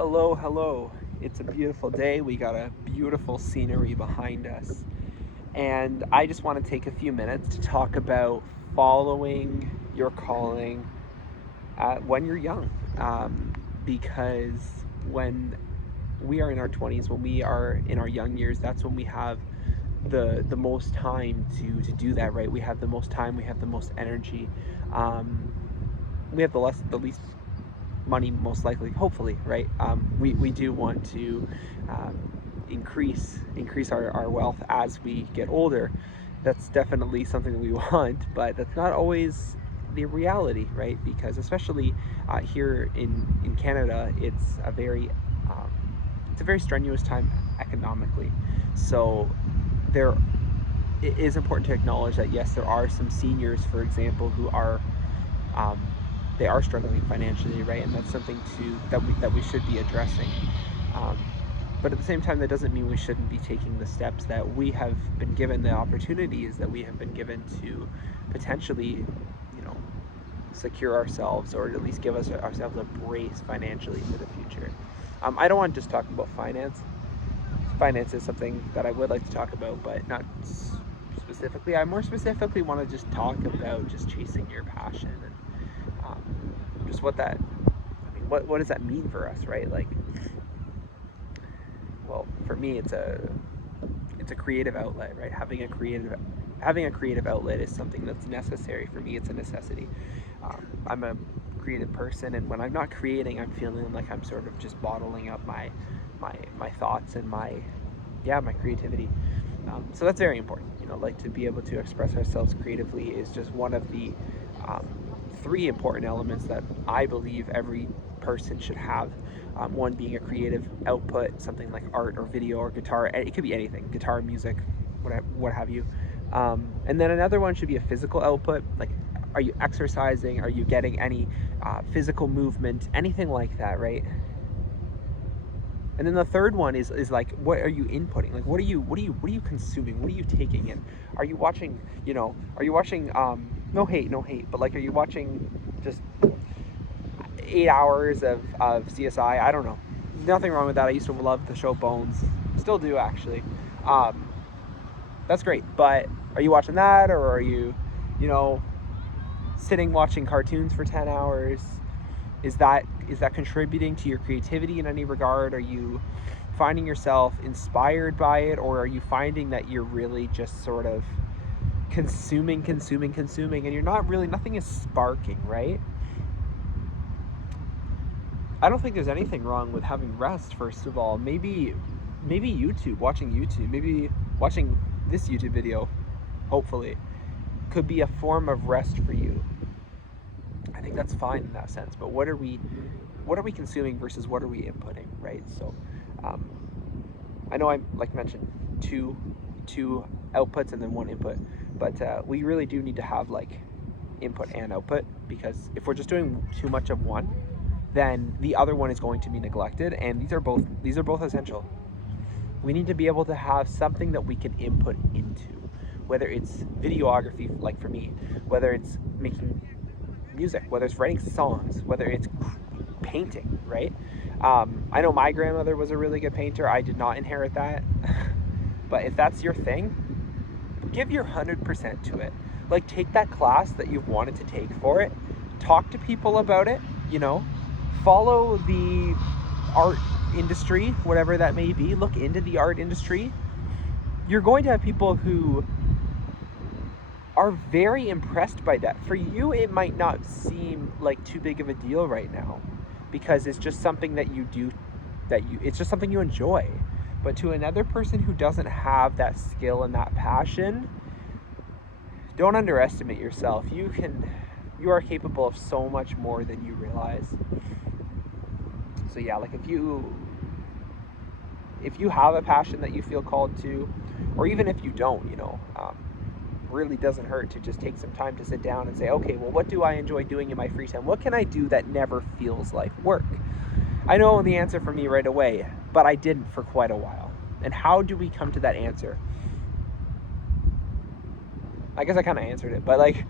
Hello, hello. It's a beautiful day. We got a beautiful scenery behind us. And I just want to take a few minutes to talk about following your calling when you're young. Because when we are in our 20s, when we are in our young years, that's when we have the most time to do that, right? We have the most time, we have the most energy. Um, we have the least money, most likely, hopefully, right? We do want to increase our wealth as we get older. That's definitely something that we want, but that's not always the reality, right? Because especially here in Canada, um, it's a very strenuous time economically. So there it is important to acknowledge that yes, there are some seniors, for example, who are um, they are struggling financially, right? And that's something that we should be addressing. Um, but at the same time, that doesn't mean we shouldn't be taking the steps that we have been given, the opportunities that we have been given to potentially, you know, secure ourselves or at least give ourselves a brace financially for the future. I don't want to just talk about finance. Finance is something that I would like to talk about, but not specifically. I more specifically want to just talk about just chasing your passion and just what that I mean, what does that mean for us, right? Like, well, for me, it's a creative outlet, right? Having a creative outlet is something that's necessary for me. It's a necessity. I'm a creative person, and when I'm not creating, I'm feeling like I'm sort of just bottling up my thoughts and my creativity. So that's very important. Like to be able to express ourselves creatively is just one of the um, three important elements that I believe every person should have. One being a creative output, something like art or video or guitar. It could be anything, guitar, music, what have you. And then another one should be a physical output. Like, are you exercising? Are you getting any physical movement? Anything like that, right? And then the third one is like, what are you inputting? Like, what are you consuming? What are you taking in? Are you watching? Are you watching? No hate, no hate. But like, are you watching just 8 hours of CSI? I don't know. Nothing wrong with that. I used to love the show Bones. Still do actually. Um, that's great. But are you watching that, or are you know, sitting watching cartoons for 10 hours? Is that contributing to your creativity in any regard? Are you finding yourself inspired by it, or are you finding that you're really just sort of consuming, and you're not really, nothing is sparking, right? I don't think there's anything wrong with having rest. First of all, maybe watching YouTube, maybe watching this YouTube video, hopefully, could be a form of rest for you. I think that's fine in that sense. But what are we consuming versus what are we inputting, right? So, um, I know I like mentioned two outputs and then one input, but we really do need to have like input and output, because if we're just doing too much of one, then the other one is going to be neglected, and these are both essential. We need to be able to have something that we can input into, whether it's videography, like for me, whether it's making music, whether it's writing songs, whether it's painting, right? I know my grandmother was a really good painter. I did not inherit that. But if that's your thing, give your 100% to it. Like, take that class that you've wanted to take for it, talk to people about it, you know, follow the art industry, whatever that may be, look into the art industry. You're going to have people who are very impressed by that. For you, it might not seem like too big of a deal right now because it's just something that you do, it's just something you enjoy. But to another person who doesn't have that skill and that passion, don't underestimate yourself. You are capable of so much more than you realize. So yeah, like if you have a passion that you feel called to, or even if you don't, really doesn't hurt to just take some time to sit down and say, okay, well, what do I enjoy doing in my free time? What can I do that never feels like work? I know the answer for me right away, but I didn't for quite a while. And how do we come to that answer? I guess I kind of answered it, but like,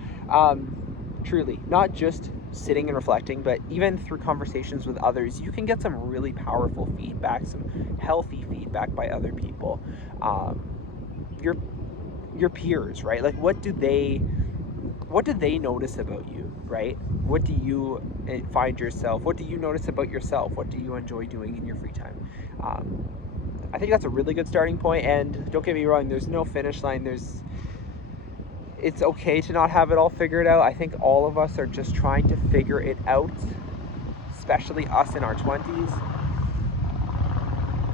Truly, not just sitting and reflecting, but even through conversations with others, you can get some really powerful feedback, some healthy feedback by other people, um, your peers, right? Like, what do they notice about you, right? What do you find yourself? What do you notice about yourself? What do you enjoy doing in your free time? Um, I think that's a really good starting point. And don't get me wrong, there's no finish line. It's okay to not have it all figured out. I think all of us are just trying to figure it out, especially us in our 20s.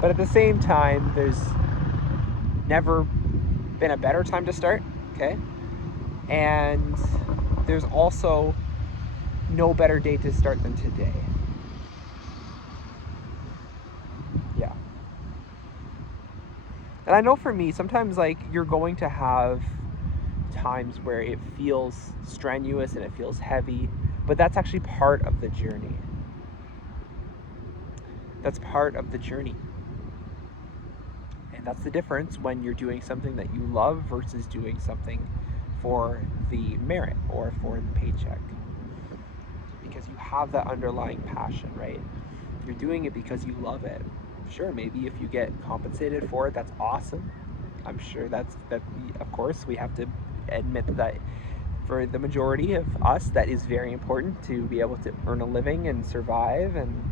But at the same time, there's never been a better time to start, okay? And there's also no better day to start than today. Yeah. And I know for me, sometimes like you're going to have times where it feels strenuous and it feels heavy, but that's actually part of the journey. That's part of the journey. And that's the difference when you're doing something that you love versus doing something for the merit or for the paycheck. Because you have that underlying passion, right? You're doing it because you love it. Sure, maybe if you get compensated for it, that's awesome. I'm sure that of course we have to admit that for the majority of us that is very important to be able to earn a living and survive, and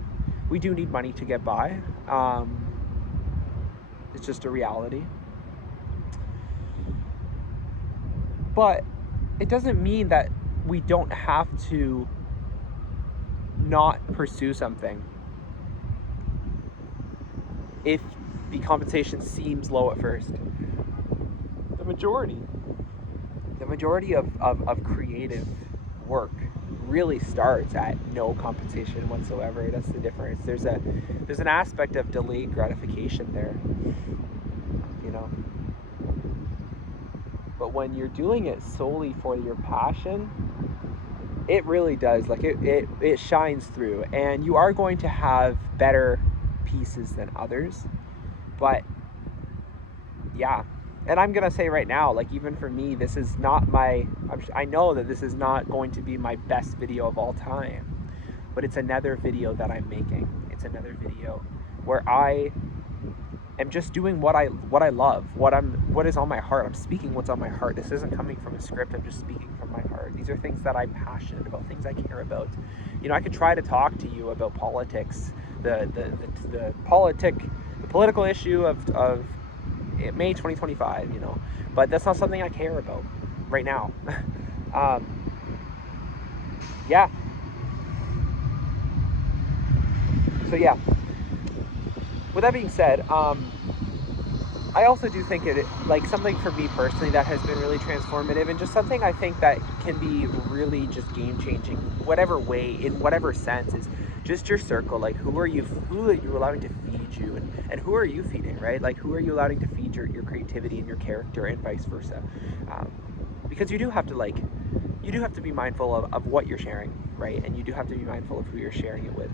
we do need money to get by. It's just a reality. But it doesn't mean that we don't have to not pursue something if the compensation seems low at first. The majority of creative work really starts at no compensation whatsoever. That's the difference. There's an aspect of delayed gratification there, you know. But when you're doing it solely for your passion, it really does, like it shines through, and you are going to have better pieces than others. But yeah, and I'm gonna say right now, like, even for me, this is not I know that this is not going to be my best video of all time, but it's another video that I'm making. It's another video where I am just doing what I love, what is on my heart. I'm speaking what's on my heart. This isn't coming from a script. I'm just speaking from my heart. These are things that I'm passionate about, things I care about. You know, I could try to talk to you about politics, the political issue of May 2025, you know, but that's not something I care about right now. um, yeah. So yeah. With that being said, I also do think it, like, something for me personally that has been really transformative, and just something I think that can be really just game changing, whatever way, in whatever sense, is just your circle. Like, who are you allowing to feed you, and who are you feeding, right? Like, who are you allowing to feed your creativity and your character, and vice versa. Because you do have to be mindful of what you're sharing, right? And you do have to be mindful of who you're sharing it with.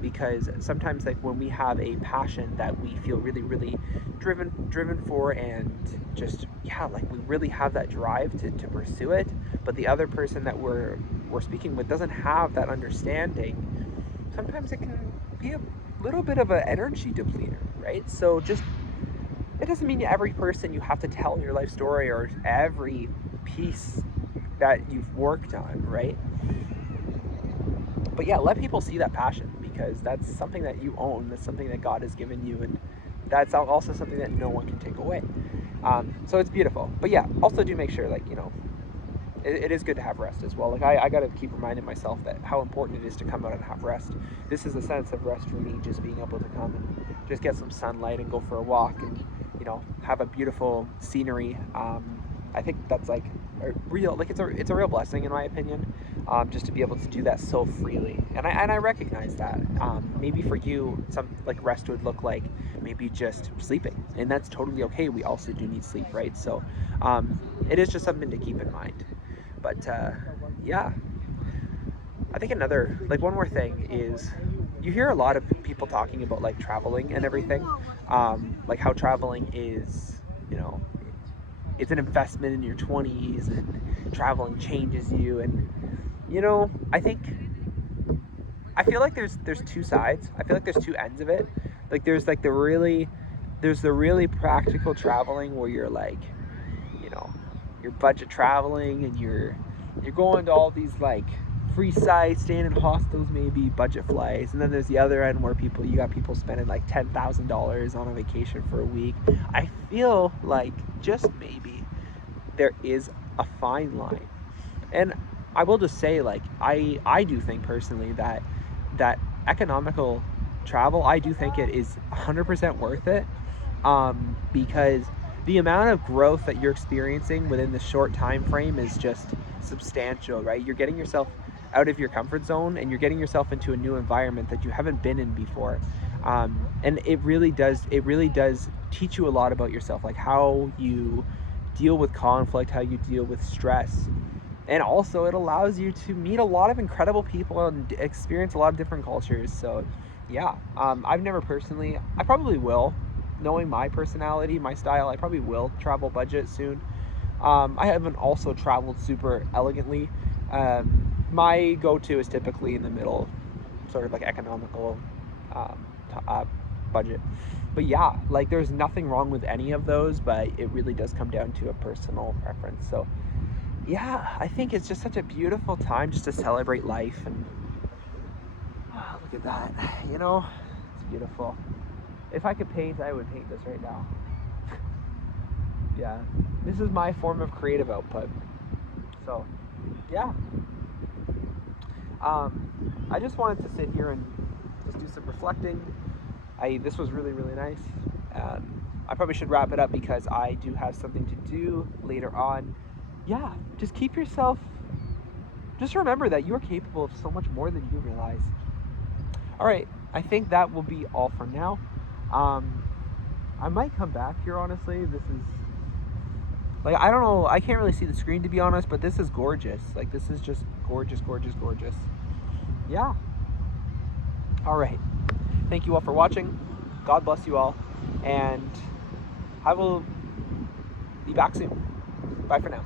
Because sometimes, like, when we have a passion that we feel really, really driven for, and just, yeah, like, we really have that drive to pursue it, but the other person that we're speaking with doesn't have that understanding, sometimes it can be a little bit of an energy depleter, right? So just, it doesn't mean every person you have to tell your life story, or every piece that you've worked on, right? But yeah, let people see that passion, because that's something that you own. That's something that God has given you, and that's also something that no one can take away. So it's beautiful. But yeah, also do make sure, like, you know, it is good to have rest as well. Like, I got to keep reminding myself that how important it is to come out and have rest. This is a sense of rest for me, just being able to come and just get some sunlight and go for a walk, and, you know, have a beautiful scenery. I think that's like a real, like, it's a real blessing in my opinion, just to be able to do that so freely. And I recognize that. Maybe for you, some, like, rest would look like maybe just sleeping, and that's totally okay. We also do need sleep, right? So it is just something to keep in mind. But yeah, I think one more thing is, you hear a lot of people talking about, like, traveling and everything, like how traveling is, you know, it's an investment in your 20s, and traveling changes you. And you know, I feel like there's two sides. I feel like there's two ends of it. Like there's the really practical traveling where you're like, you know, you're budget traveling and you're going to all these like free sites, staying in hostels, maybe budget flights. And then there's the other end where you got people spending like $10,000 on a vacation for a week. I feel like just maybe there is a fine line. And I will just say, like, I do think personally that economical travel, I do think it is 100% worth it, because the amount of growth that you're experiencing within the short time frame is just substantial, right? You're getting yourself out of your comfort zone and you're getting yourself into a new environment that you haven't been in before. And it really does teach you a lot about yourself, like how you deal with conflict, how you deal with stress. And also it allows you to meet a lot of incredible people and experience a lot of different cultures. So yeah, I've never personally, I probably will, knowing my personality, my style, I probably will travel budget soon. I haven't also traveled super elegantly. My go-to is typically in the middle, sort of like economical um, budget. But yeah, like there's nothing wrong with any of those, but it really does come down to a personal preference. So yeah, I think it's just such a beautiful time just to celebrate life. And oh, look at that, you know, it's beautiful. If I could paint, I would paint this right now. Yeah, this is my form of creative output. So yeah, I just wanted to sit here and just do some reflecting. This was really nice. I probably should wrap it up because I do have something to do later on. Yeah, just keep yourself. Just remember that you're capable of so much more than you realize. All right, I think that will be all for now. Um, I might come back here, honestly. This is like, I don't know, I can't really see the screen to be honest, but this is gorgeous. Like, this is just gorgeous, gorgeous, gorgeous. Yeah. All right. Thank you all for watching. God bless you all, and I will be back soon. Bye for now.